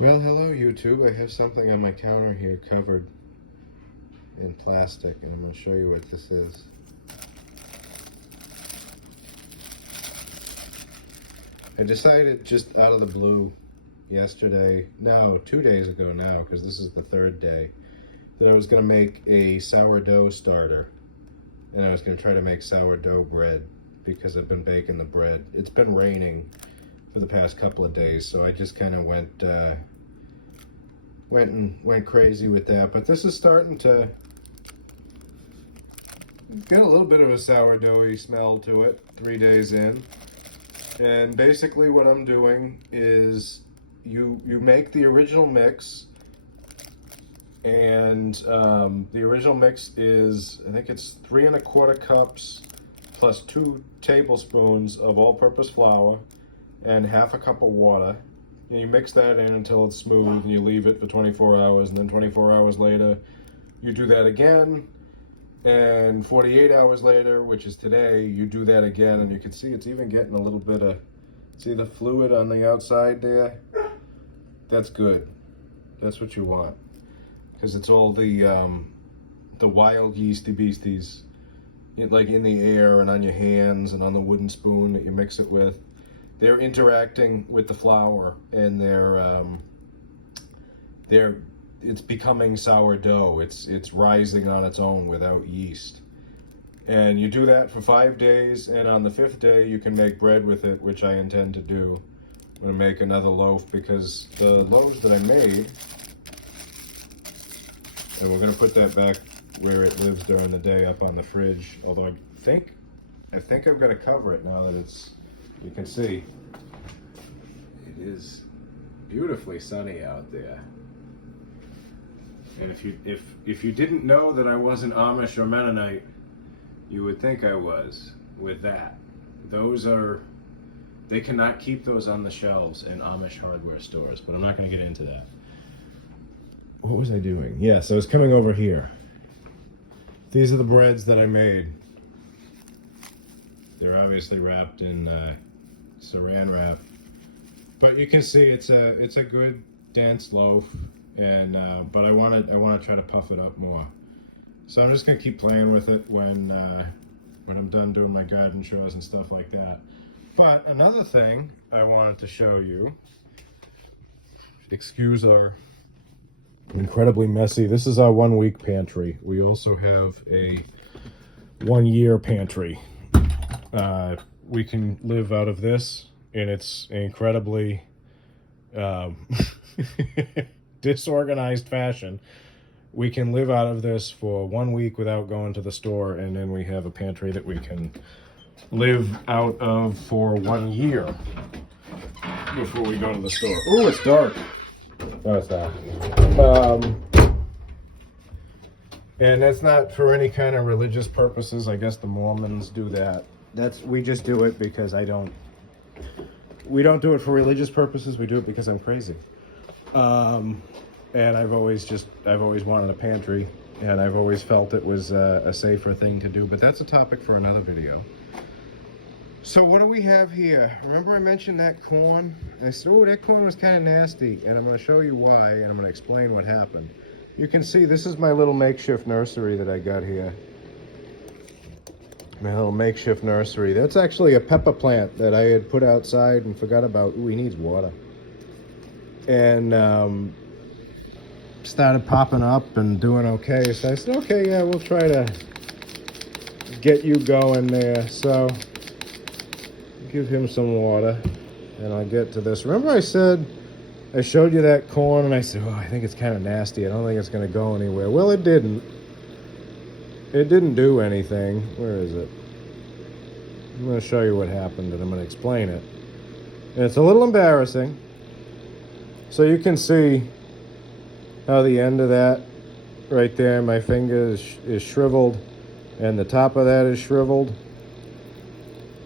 Well, hello YouTube. I have something on my counter here covered in plastic, and I'm going to show you what this is. I decided just out of the blue yesterday, no, 2 days ago now, because this is the third day, that I was going to make a sourdough starter, and I was going to try to make sourdough bread because I've been baking the bread. It's been raining for the past couple of days, so I just kind of went crazy with that. But this is starting to get a little bit of a sourdoughy smell to it 3 days in. And basically what I'm doing is you make the original mix, and the original mix is, I think it's 3¼ cups plus 2 tablespoons of all-purpose flour and ½ cup of water. And you mix that in until it's smooth, and you leave it for 24 hours, and then 24 hours later you do that again, and 48 hours later, which is today, you do that again. And you can see it's even getting a little bit of, see the fluid on the outside there? That's good. That's what you want, because it's all the wild yeasty beasties, like in the air and on your hands and on the wooden spoon that you mix it with. They're interacting with the flour, and it's becoming sourdough. It's rising on its own without yeast. And you do that for 5 days, and on the 5th day you can make bread with it, which I intend to do. I'm gonna make another loaf, because the loaves that I made, and we're gonna put that back where it lives during the day up on the fridge. Although I think I've got to cover it now that it's, you can see it is beautifully sunny out there. And if you didn't know that I wasn't Amish or Mennonite, you would think I was with that. They cannot keep those on the shelves in Amish hardware stores, but I'm not going to get into that. What was I doing? Yeah, so I was coming over here. These are the breads that I made. They're obviously wrapped in saran wrap, but you can see it's a good dense loaf, and but I want to try to puff it up more. So I'm just gonna keep playing with it when I'm done doing my garden chores and stuff like that. But another thing I wanted to show you, excuse our incredibly messy, this is our 1 week pantry. We also have a 1 year pantry. We can live out of this, and it's incredibly disorganized fashion. We can live out of this for 1 week without going to the store, and then we have a pantry that we can live out of for 1 year before we go to the store. Oh, it's dark. No, it's not. And that's not for any kind of religious purposes. I guess the Mormons do that. We just do it because we don't do it for religious purposes. We do it because I'm crazy. And I've always wanted a pantry, and I've always felt it was a safer thing to do, but that's a topic for another video. So what do we have here? Remember I mentioned that corn? I said, oh, that corn was kind of nasty, and I'm going to show you why, and I'm going to explain what happened. You can see this is my little makeshift nursery that I got here. My little makeshift nursery. That's actually a pepper plant that I had put outside and forgot about. Ooh, he needs water. And started popping up and doing okay. So I said, okay, yeah, we'll try to get you going there. So give him some water, and I'll get to this. Remember I said, I showed you that corn, and I said, oh, I think it's kind of nasty. I don't think it's going to go anywhere. Well, it didn't. It didn't do anything. Where is it? I'm going to show you what happened, and I'm going to explain it. And it's a little embarrassing. So you can see how the end of that right there, my finger is shriveled, and the top of that is shriveled.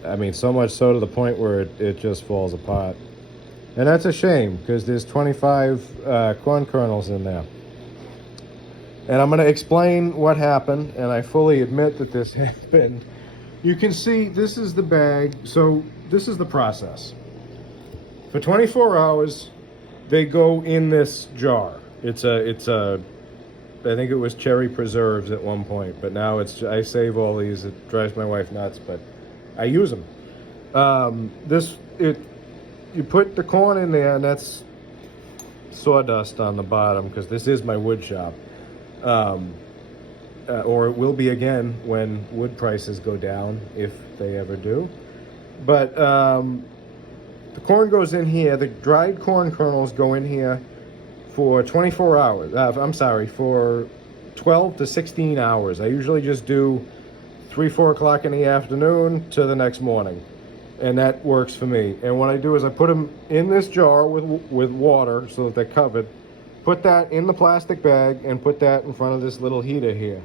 I mean, so much so to the point where it just falls apart. And that's a shame, because there's 25 corn kernels in there. And I'm going to explain what happened, and I fully admit that this happened. You can see this is the bag. So this is the process. For 24 hours, They go in this jar. It's a I think it was cherry preserves at one point, but now I save all these. It drives my wife nuts, but I use them. You put the corn in there, and that's sawdust on the bottom because this is my wood shop, or it will be again when wood prices go down if they ever do. But the corn goes in here. The dried corn kernels go in here for 24 hours. For 12 to 16 hours. I usually just do 3-4 o'clock in the afternoon to the next morning, and that works for me. And what I do is I put them in this jar with water so that they're covered, put that in the plastic bag, and put that in front of this little heater here.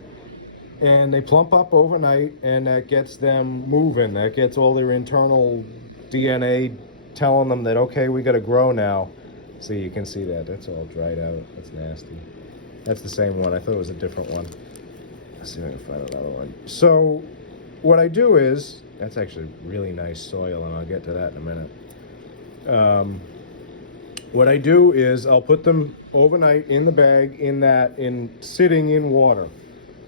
And they plump up overnight, and that gets them moving. That gets all their internal DNA telling them that, okay, we got to grow now. See, you can see that. That's all dried out. That's nasty. That's the same one. I thought it was a different one. Let's see if I can find another one. So what I do is, that's actually really nice soil, and I'll get to that in a minute. What I do is I'll put them overnight in the bag sitting in water.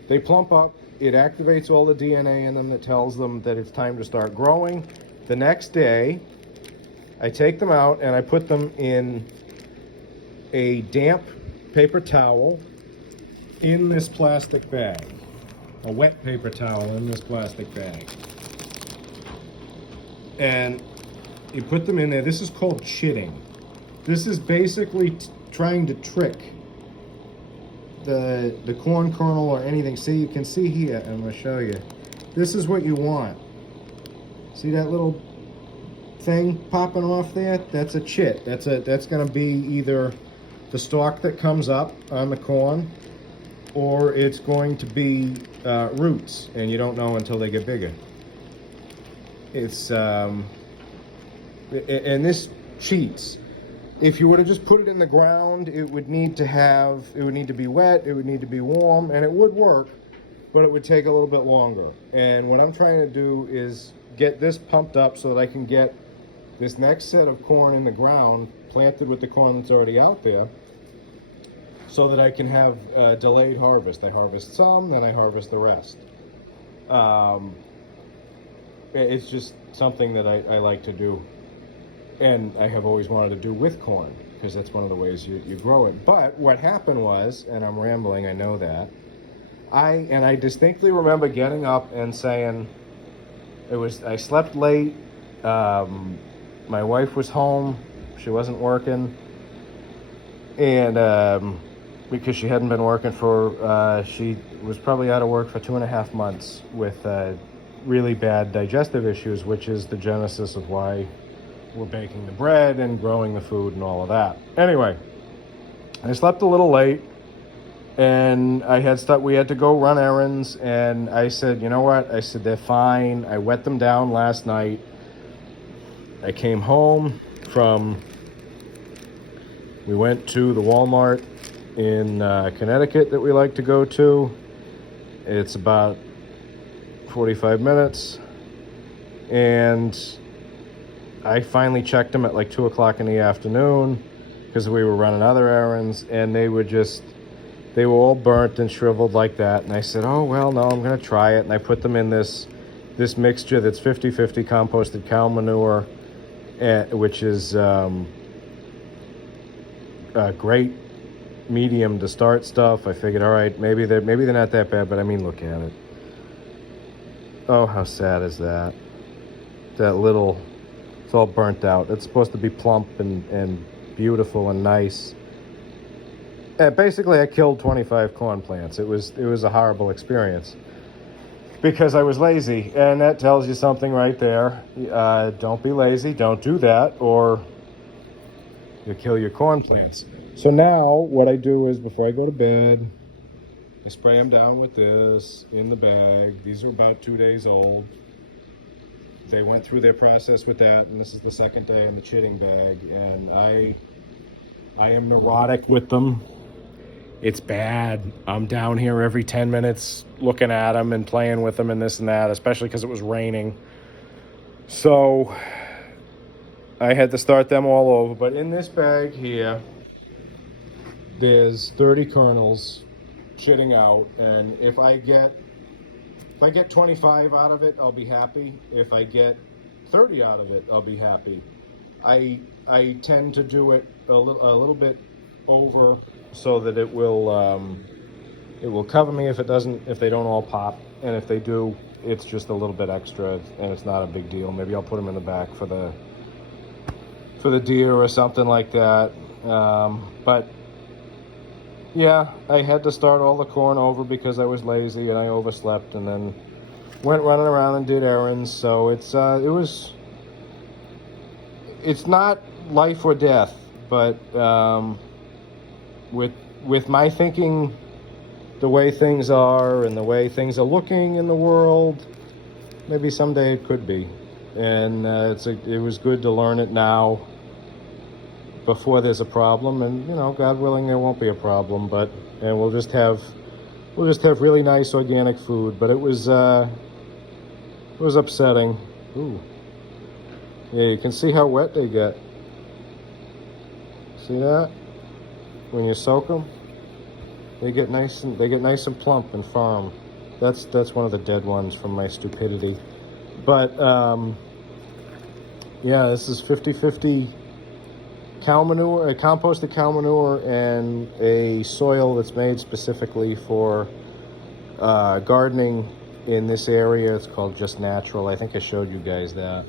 They plump up. It activates all the DNA in them that tells them that it's time to start growing. The next day, I take them out and I put them in a damp paper towel in this plastic bag. A wet paper towel in this plastic bag. And you put them in there. This is called chitting. This is basically trying to trick the corn kernel or anything. See, you can see here, I'm going to show you. This is what you want. See that little thing popping off there? That's a chit. That's going to be either the stalk that comes up on the corn, or it's going to be roots, and you don't know until they get bigger. It's and this cheats. If you were to just put it in the ground, it would need to be wet, it would need to be warm, and it would work, but it would take a little bit longer. And what I'm trying to do is get this pumped up so that I can get this next set of corn in the ground planted with the corn that's already out there, so that I can have a delayed harvest. I harvest some, then I harvest the rest. It's just something that I like to do, and I have always wanted to do with corn, because that's one of the ways you grow it. But what happened was, and I'm rambling, I know that, I distinctly remember getting up and saying, I slept late, my wife was home, she wasn't working, and because she hadn't been working she was probably out of work for 2.5 months with really bad digestive issues, which is the genesis of why we're baking the bread and growing the food and all of that. Anyway, I slept a little late, and we had to go run errands, and I said, you know what? I said, they're fine. I wet them down last night. I came home we went to the Walmart in Connecticut that we like to go to. It's about 45 minutes, and I finally checked them at like 2 o'clock in the afternoon because we were running other errands, and they were all burnt and shriveled like that. And I said, oh, well, no, I'm going to try it. And I put them in this mixture that's 50-50 composted cow manure, which is great medium to start stuff. I figured, all right, maybe they're not that bad, but I mean, look at it. Oh, how sad is that? It's all burnt out. It's supposed to be plump and beautiful and nice. Basically, I killed 25 corn plants. It was a horrible experience because I was lazy, and that tells you something right there. Don't be lazy. Don't do that, or you'll kill your corn plants. So now what I do is, before I go to bed, I spray them down with this in the bag. These are about 2 days old. They went through their process with that, and this is the second day in the chitting bag, and I am neurotic with them. It's bad. I'm down here every 10 minutes looking at them and playing with them and this and that, especially because it was raining. So I had to start them all over. But in this bag here, there's 30 kernels shitting out, and if I get 25 out of it, I'll be happy. If I get 30 out of it, I'll be happy. I tend to do it a little bit over so that it will cover me if they don't all pop, and if they do, it's just a little bit extra, and it's not a big deal. Maybe I'll put them in the back for the deer or something like that. But yeah, I had to start all the corn over because I was lazy and I overslept, and then went running around and did errands. So it's not life or death, but with my thinking, the way things are and the way things are looking in the world, maybe someday it could be. And it was good to learn it now before there's a problem, and God willing, there won't be a problem. And we'll just have really nice organic food. But it was upsetting. Ooh, yeah, you can see how wet they get. See that? When you soak them, they get nice and plump and firm. That's one of the dead ones from my stupidity. But yeah, this is 50-50 cow manure, composted cow manure, and a soil that's made specifically for gardening in this area. It's called Just Natural. I think I showed you guys that.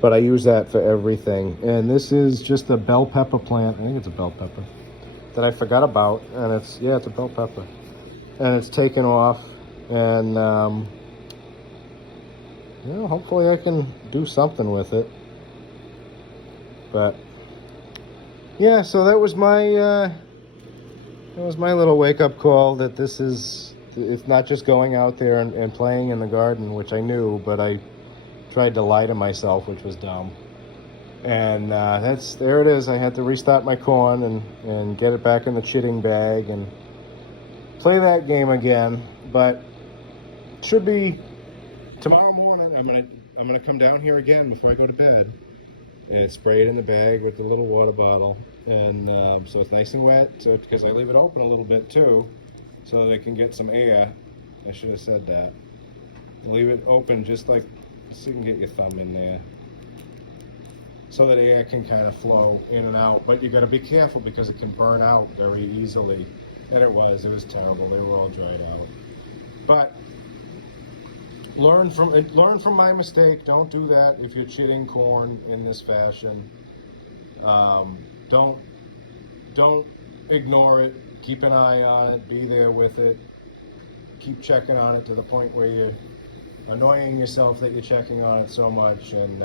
But I use that for everything. And this is just a bell pepper plant. I think it's a bell pepper that I forgot about. And it's a bell pepper. And it's taken off. And hopefully I can do something with it. But yeah, so that was my little wake-up call that it's not just going out there and playing in the garden, which I knew, but I tried to lie to myself, which was dumb. And there it is. I had to restart my corn and get it back in the chitting bag and play that game again. But should be tomorrow morning. I'm gonna come down here again before I go to bed. And spray it in the bag with the little water bottle, and so it's nice and wet. So because I leave it open a little bit too, so that it can get some air. I should have said that. Leave it open just like so you can get your thumb in there, so that air can kind of flow in and out. But you got to be careful because it can burn out very easily, and it was terrible. They were all dried out. But learn from my mistake. Don't do that if you're chitting corn in this fashion. Don't ignore it. Keep an eye on it. Be there with it. Keep checking on it to the point where you're annoying yourself that you're checking on it so much, and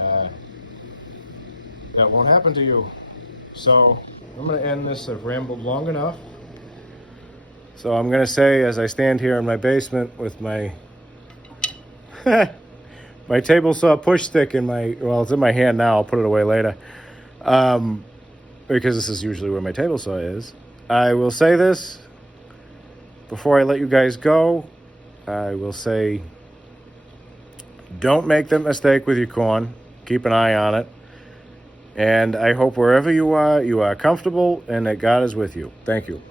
that won't happen to you. So I'm going to end this. I've rambled long enough. So I'm going to say, as I stand here in my basement with my my table saw push stick it's in my hand now. I'll put it away later. Because this is usually where my table saw is. I will say this before I let you guys go. I will say, don't make that mistake with your corn. Keep an eye on it. And I hope wherever you are comfortable and that God is with you. Thank you.